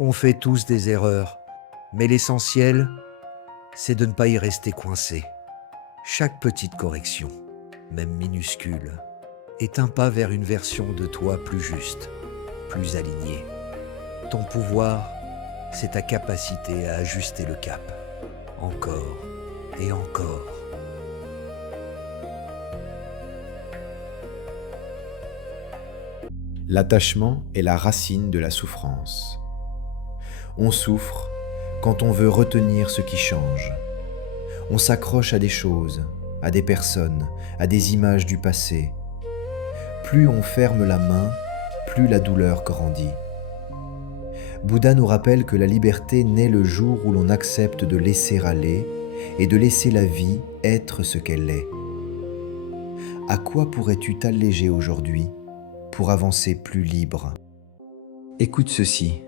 On fait tous des erreurs, mais l'essentiel, c'est de ne pas y rester coincé. Chaque petite correction, même minuscule, est un pas vers une version de toi plus juste, plus alignée. Ton pouvoir, c'est ta capacité à ajuster le cap, encore et encore. L'attachement est la racine de la souffrance. On souffre quand on veut retenir ce qui change. On s'accroche à des choses, à des personnes, à des images du passé. Plus on ferme la main, plus la douleur grandit. Bouddha nous rappelle que la liberté naît le jour où l'on accepte de laisser aller et de laisser la vie être ce qu'elle est. À quoi pourrais-tu t'alléger aujourd'hui pour avancer plus libre? Écoute ceci.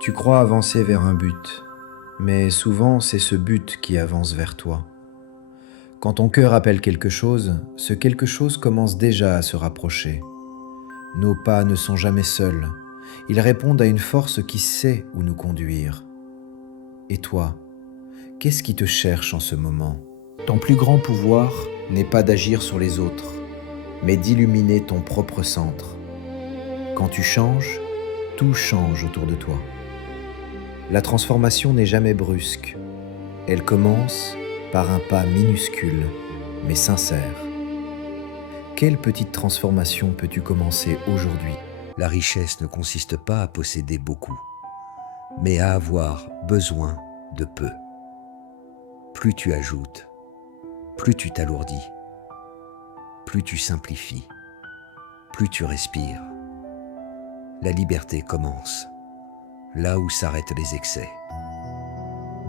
Tu crois avancer vers un but, mais souvent c'est ce but qui avance vers toi. Quand ton cœur appelle quelque chose, ce quelque chose commence déjà à se rapprocher. Nos pas ne sont jamais seuls, ils répondent à une force qui sait où nous conduire. Et toi, qu'est-ce qui te cherche en ce moment? Ton plus grand pouvoir n'est pas d'agir sur les autres, mais d'illuminer ton propre centre. Quand tu changes, tout change autour de toi. La transformation n'est jamais brusque. Elle commence par un pas minuscule, mais sincère. Quelle petite transformation peux-tu commencer aujourd'hui? La richesse ne consiste pas à posséder beaucoup, mais à avoir besoin de peu. Plus tu ajoutes, plus tu t'alourdis, plus tu simplifies, plus tu respires. La liberté commence là où s'arrêtent les excès.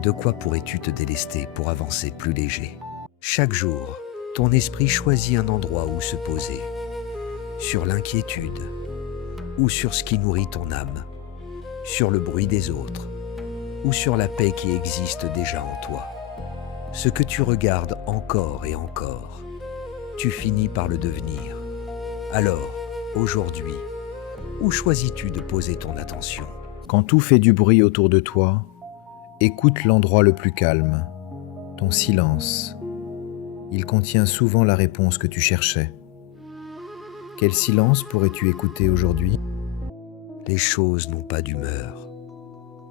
De quoi pourrais-tu te délester pour avancer plus léger? Chaque jour, ton esprit choisit un endroit où se poser, sur l'inquiétude ou sur ce qui nourrit ton âme, sur le bruit des autres ou sur la paix qui existe déjà en toi. Ce que tu regardes encore et encore, tu finis par le devenir. Alors, aujourd'hui, où choisis-tu de poser ton attention? Quand tout fait du bruit autour de toi, écoute l'endroit le plus calme, ton silence. Il contient souvent la réponse que tu cherchais. Quel silence pourrais-tu écouter aujourd'hui? Les choses n'ont pas d'humeur,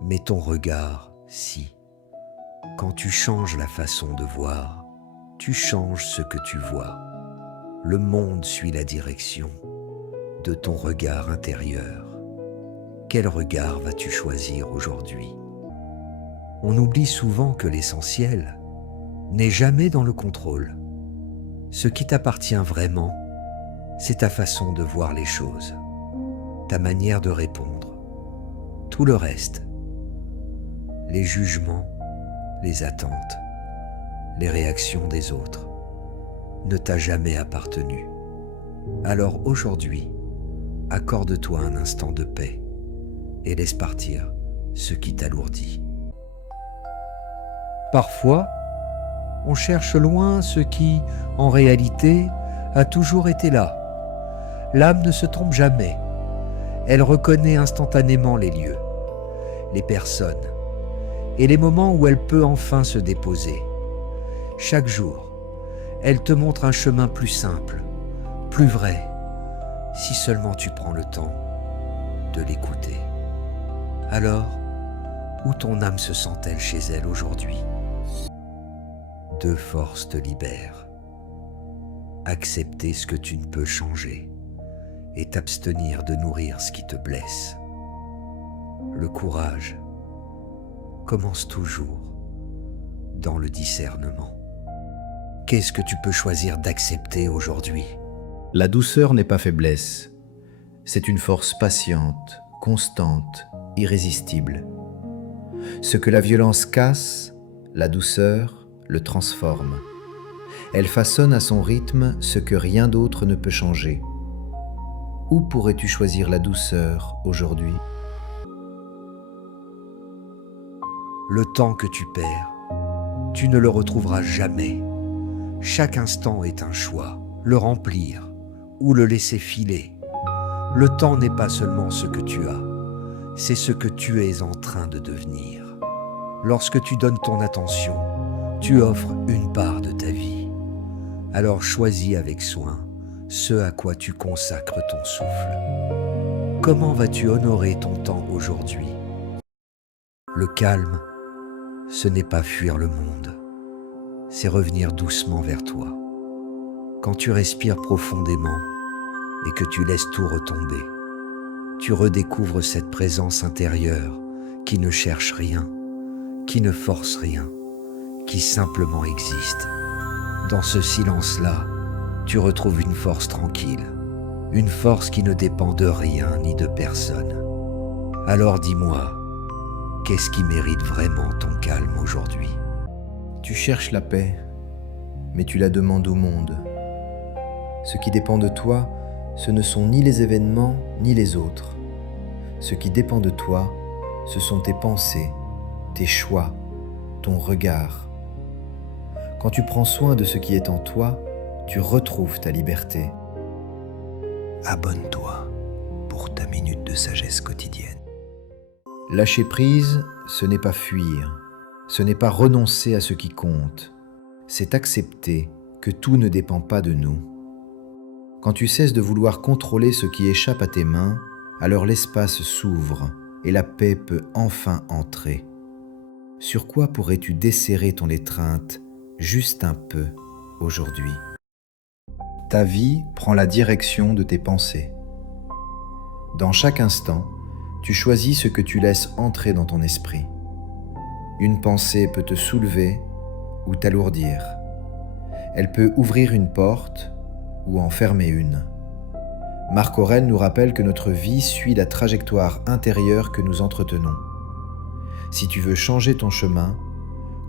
mais ton regard, si. Quand tu changes la façon de voir, tu changes ce que tu vois. Le monde suit la direction de ton regard intérieur. Quel regard vas-tu choisir aujourd'hui? On oublie souvent que l'essentiel n'est jamais dans le contrôle. Ce qui t'appartient vraiment, c'est ta façon de voir les choses, ta manière de répondre. Tout le reste, les jugements, les attentes, les réactions des autres, ne t'a jamais appartenu. Alors aujourd'hui, accorde-toi un instant de paix et laisse partir ce qui t'alourdit. Parfois, on cherche loin ce qui, en réalité, a toujours été là. L'âme ne se trompe jamais. Elle reconnaît instantanément les lieux, les personnes et les moments où elle peut enfin se déposer. Chaque jour, elle te montre un chemin plus simple, plus vrai, si seulement tu prends le temps de l'écouter. Alors, où ton âme se sent-elle chez elle aujourd'hui? Deux forces te libèrent. Accepter ce que tu ne peux changer et t'abstenir de nourrir ce qui te blesse. Le courage commence toujours dans le discernement. Qu'est-ce que tu peux choisir d'accepter aujourd'hui? La douceur n'est pas faiblesse. C'est une force patiente, constante, irrésistible. Ce que la violence casse, la douceur le transforme. Elle façonne à son rythme ce que rien d'autre ne peut changer. Où pourrais-tu choisir la douceur aujourd'hui? Le temps que tu perds, tu ne le retrouveras jamais. Chaque instant est un choix, le remplir ou le laisser filer. Le temps n'est pas seulement ce que tu as, c'est ce que tu es en train de devenir. Lorsque tu donnes ton attention, tu offres une part de ta vie. Alors choisis avec soin ce à quoi tu consacres ton souffle. Comment vas-tu honorer ton temps aujourd'hui? Le calme, ce n'est pas fuir le monde, c'est revenir doucement vers toi. Quand tu respires profondément et que tu laisses tout retomber, tu redécouvres cette présence intérieure qui ne cherche rien, qui ne force rien, qui simplement existe. Dans ce silence-là, tu retrouves une force tranquille, une force qui ne dépend de rien ni de personne. Alors dis-moi, qu'est-ce qui mérite vraiment ton calme aujourd'hui? Tu cherches la paix, mais tu la demandes au monde. Ce qui dépend de toi, ce ne sont ni les événements ni les autres. Ce qui dépend de toi, ce sont tes pensées, tes choix, ton regard. Quand tu prends soin de ce qui est en toi, tu retrouves ta liberté. Abonne-toi pour ta minute de sagesse quotidienne. Lâcher prise, ce n'est pas fuir, ce n'est pas renoncer à ce qui compte, c'est accepter que tout ne dépend pas de nous. Quand tu cesses de vouloir contrôler ce qui échappe à tes mains, alors l'espace s'ouvre et la paix peut enfin entrer. Sur quoi pourrais-tu desserrer ton étreinte juste un peu aujourd'hui? Ta vie prend la direction de tes pensées. Dans chaque instant, tu choisis ce que tu laisses entrer dans ton esprit. Une pensée peut te soulever ou t'alourdir. Elle peut ouvrir une porte ou en fermer une. Marc Aurèle nous rappelle que notre vie suit la trajectoire intérieure que nous entretenons. Si tu veux changer ton chemin,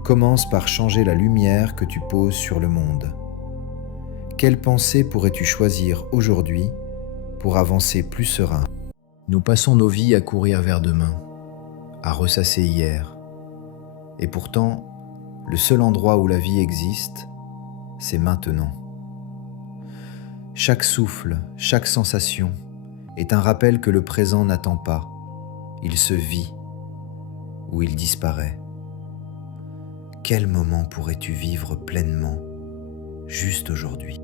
commence par changer la lumière que tu poses sur le monde. Quelle pensée pourrais-tu choisir aujourd'hui pour avancer plus serein? Nous passons nos vies à courir vers demain, à ressasser hier. Et pourtant, le seul endroit où la vie existe, c'est maintenant. Chaque souffle, chaque sensation est un rappel que le présent n'attend pas. Il se vit ou il disparaît. Quel moment pourrais-tu vivre pleinement juste aujourd'hui?